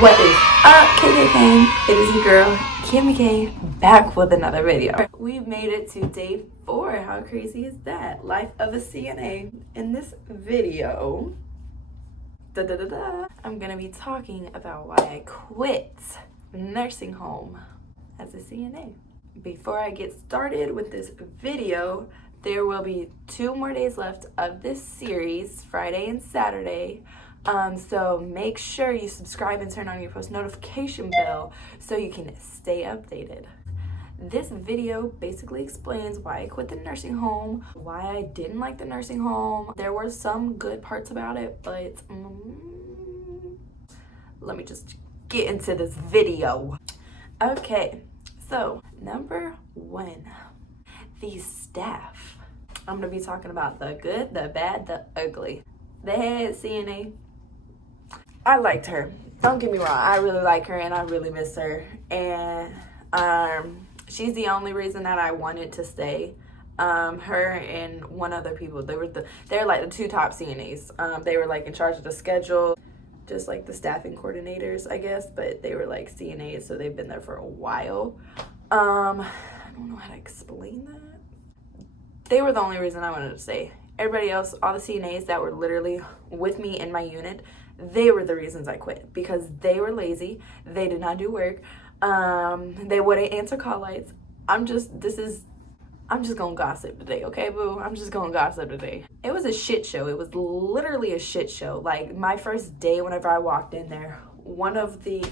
What is up, KKK? It is your girl, Kimmy K, back with another video. We've made it to day 4. How crazy is that? Life of a CNA. In this video, I'm gonna be talking about why I quit nursing home as a CNA. Before I get started with this video, there will be 2 more days left of this series, Friday and Saturday. So make sure you subscribe and turn on your post notification bell so you can stay updated. This video basically explains why I quit the nursing home, why I didn't like the nursing home. There were some good parts about it, but let me just get into this video. Okay, so number 1, the staff. I'm gonna be talking about the good, the bad, the ugly. The head CNA, I liked her. Don't get me wrong, I really like her and I really miss her. And she's the only reason that I wanted to stay. Her and one other people, they're like the 2 top CNAs. They were like in charge of the schedule, just like the staffing coordinators, I guess, but they were like CNAs, so they've been there for a while. I don't know how to explain that. They were the only reason I wanted to stay. Everybody else, all the CNAs that were literally with me in my unit, they were the reasons I quit because they were lazy. They did not do work. They wouldn't answer call lights. I'm just gonna gossip today, okay, boo? I'm just gonna gossip today. It was a shit show. It was literally a shit show. Like my first day, whenever I walked in there, one of the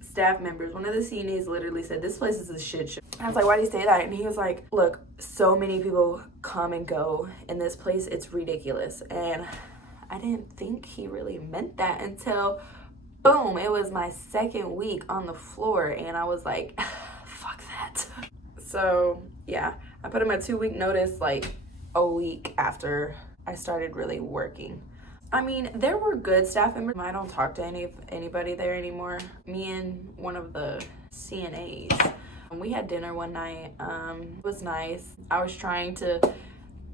staff members, one of the CNAs literally said, "This place is a shit show." I was like, "Why do you say that?" And he was like, "Look, so many people come and go in this place, it's ridiculous." And I didn't think he really meant that until, boom, it was my 2nd week on the floor, and I was like, fuck that. So, yeah, I put him a 2-week notice like a week after I started really working. I mean, there were good staff members. I don't talk to anybody there anymore. Me and one of the CNAs, we had dinner one night. It was nice. I was trying to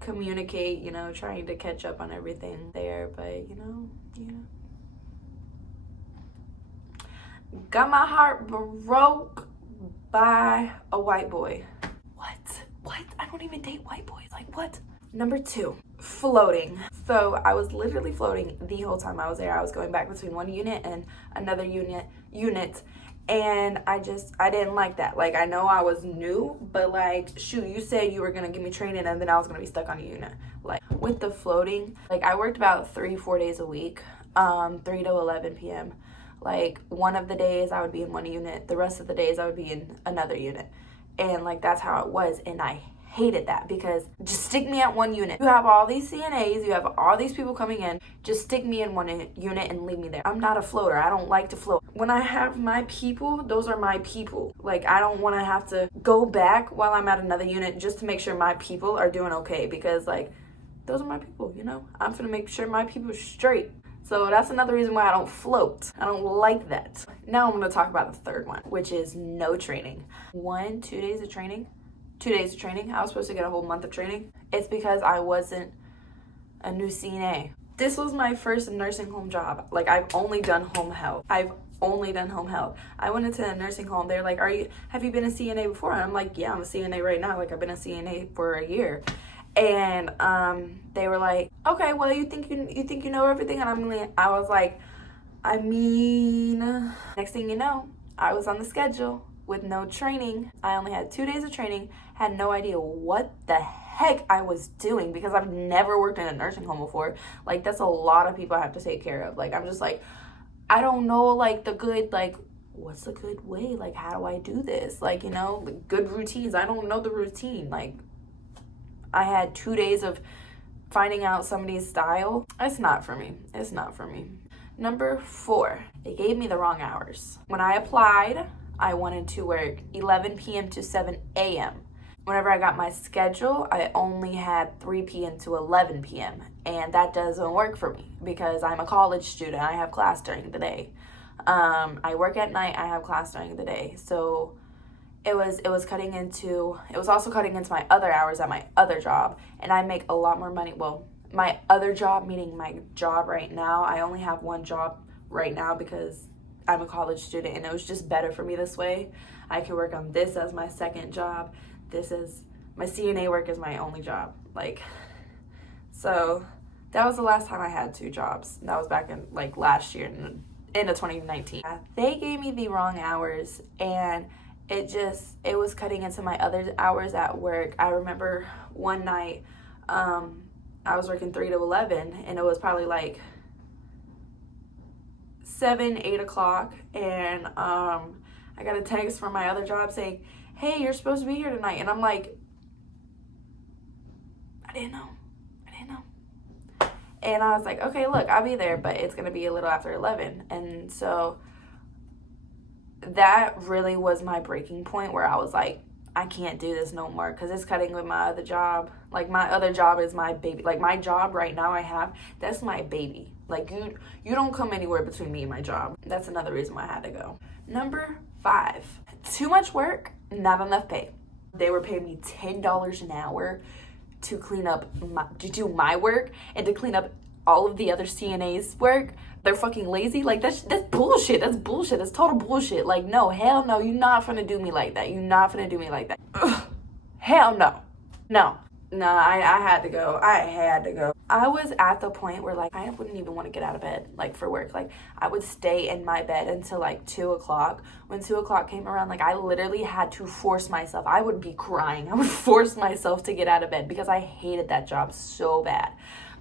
communicate, trying to catch up on everything there, but got my heart broke by a white boy. What? I don't even date white boys. Like, what? Number 2, floating. So I was literally floating the whole time I was there. I was going back between one unit and another unit, and I didn't like that. Like, I know I was new, but like, shoot, you said you were gonna give me training and then I was gonna be stuck on a unit. Like, with the floating, like, I worked about 3-4 days a week, 3 to 11 p.m. Like, one of the days I would be in one unit, the rest of the days I would be in another unit. And like, that's how it was, and I hated that because just stick me at one unit. You have all these CNAs, you have all these people coming in, just stick me in one unit and leave me there. I'm not a floater. I don't like to float. When I have my people, those are my people. Like, I don't want to have to go back while I'm at another unit just to make sure my people are doing okay, because like, those are my people, I'm gonna make sure my people are straight. So that's another reason why I don't float. I don't like that. Now I'm gonna talk about the 3rd one, which is no training. 2 days of training. 2 days of training. I was supposed to get a whole month of training. It's because I wasn't a new CNA. This was my first nursing home job. Like, I've only done home health. I went into a nursing home. They're like, have you been a CNA before? And I'm like, yeah, I'm a CNA right now. Like, I've been a CNA for a year. And they were like, okay, well, you think you know everything? And I was like, next thing you know, I was on the schedule with no training. I only had 2 days of training, had no idea what the heck I was doing because I've never worked in a nursing home before. Like, that's a lot of people I have to take care of. Like, I'm just like, I don't know, like, what's the good way? Like, how do I do this? Like, good routines. I don't know the routine. Like, I had 2 days of finding out somebody's style. It's not for me. Number 4, they gave me the wrong hours. When I applied, I wanted to work 11 p.m. to 7 a.m. Whenever I got my schedule, I only had 3 p.m. to 11 p.m. And that doesn't work for me because I'm a college student. I have class during the day. I work at night. I have class during the day. So it was also cutting into my other hours at my other job, and I make a lot more money. Well, my other job, meaning my job right now, I only have one job right now because I'm a college student, and it was just better for me this way. I could work on this as my second job. This is my CNA work is my only job. Like, so that was the last time I had 2 jobs. That was back in like last year, in 2019. They gave me the wrong hours, and it was cutting into my other hours at work. I remember one night, I was working 3 to 11, and it was probably like 7, 8 o'clock, and I got a text from my other job saying, hey, you're supposed to be here tonight. And I'm like, I didn't know. And I was like, okay, look, I'll be there, but it's going to be a little after 11. And so that really was my breaking point, where I was like, I can't do this no more, because it's cutting with my other job. Like, my other job is my baby. Like, my job right now I have, that's my baby. Like, you don't come anywhere between me and my job. That's another reason why I had to go. Number 5, too much work, not enough pay. They were paying me $10 an hour to clean up to do my work and to clean up all of the other CNA's work. They're fucking lazy. Like, that's bullshit. That's bullshit. That's total bullshit. Like, no, hell no. You're not finna do me like that. You're not finna do me like that. Ugh. Hell no. No, I had to go. I was at the point where, like, I wouldn't even want to get out of bed, like, for work. Like, I would stay in my bed until, like, 2 o'clock. When 2 o'clock came around, like, I literally had to force myself. I would be crying. I would force myself to get out of bed because I hated that job so bad.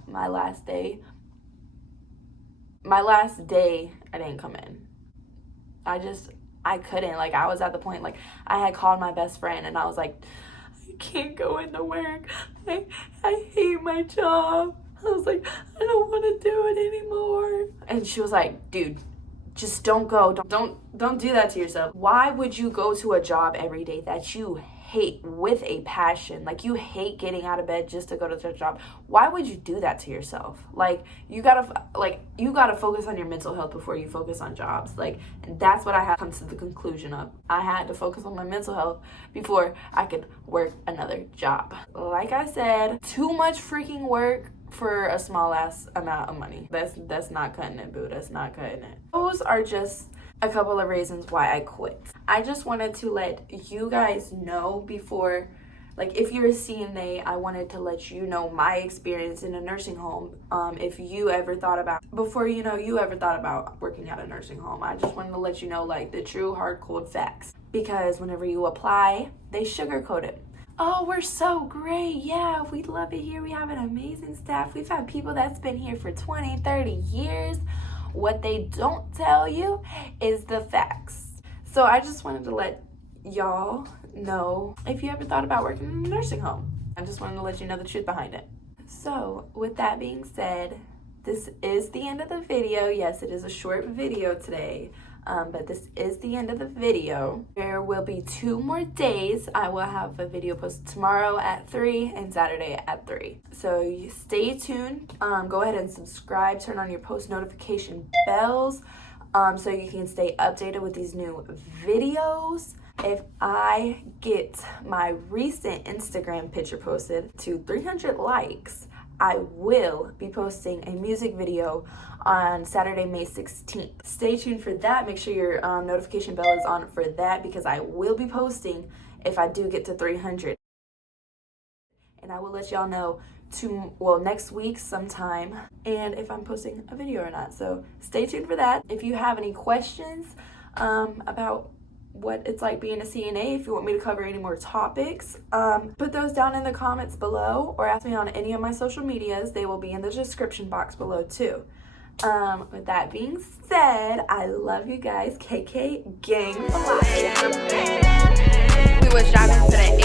My last day, I didn't come in. I couldn't. Like, I was at the point, like, I had called my best friend, and I was like, I can't go into work. I hate my job. I was like, I don't want to do it anymore. And she was like, dude, just don't go. Don't do that to yourself. Why would you go to a job every day that you hate with a passion? Like, you hate getting out of bed just to go to the job. Why would you do that to yourself? Like, you gotta focus on your mental health before you focus on jobs. Like, and that's what I had come to the conclusion of. I had to focus on my mental health before I could work another job. Like I said, too much freaking work for a small ass amount of money. That's not cutting it, boo. That's not cutting it. Those are just a couple of reasons why I quit. I just wanted to let you guys know before, like, if you're a CNA, I wanted to let you know my experience in a nursing home. If you ever thought about, before you ever thought about working at a nursing home, I just wanted to let you know, like, the true hard cold facts. Because whenever you apply, they sugarcoat it. Oh, we're so great. Yeah, we love it here. We have an amazing staff. We've had people that's been here for 20, 30 years. What they don't tell you is the facts. So I just wanted to let y'all know, if you ever thought about working in a nursing home, I just wanted to let you know the truth behind it. So with that being said, this is the end of the video. Yes, it is a short video today, but this is the end of the video. There will be 2 more days. I will have a video posted tomorrow at 3 and Saturday at 3. So you stay tuned. Go ahead and subscribe. Turn on your post notification bells so you can stay updated with these new videos. If I get my recent Instagram picture posted to 300 likes, I will be posting a music video on Saturday, May 16th. Stay tuned for that. Make sure your notification bell is on for that, because I will be posting if I do get to 300. And I will let y'all know next week sometime, and if I'm posting a video or not. So stay tuned for that. If you have any questions about what it's like being a CNA, if you want me to cover any more topics, put those down in the comments below, or ask me on any of my social medias. They will be in the description box below too. With that being said, I love you guys. KK gang. We was driving to the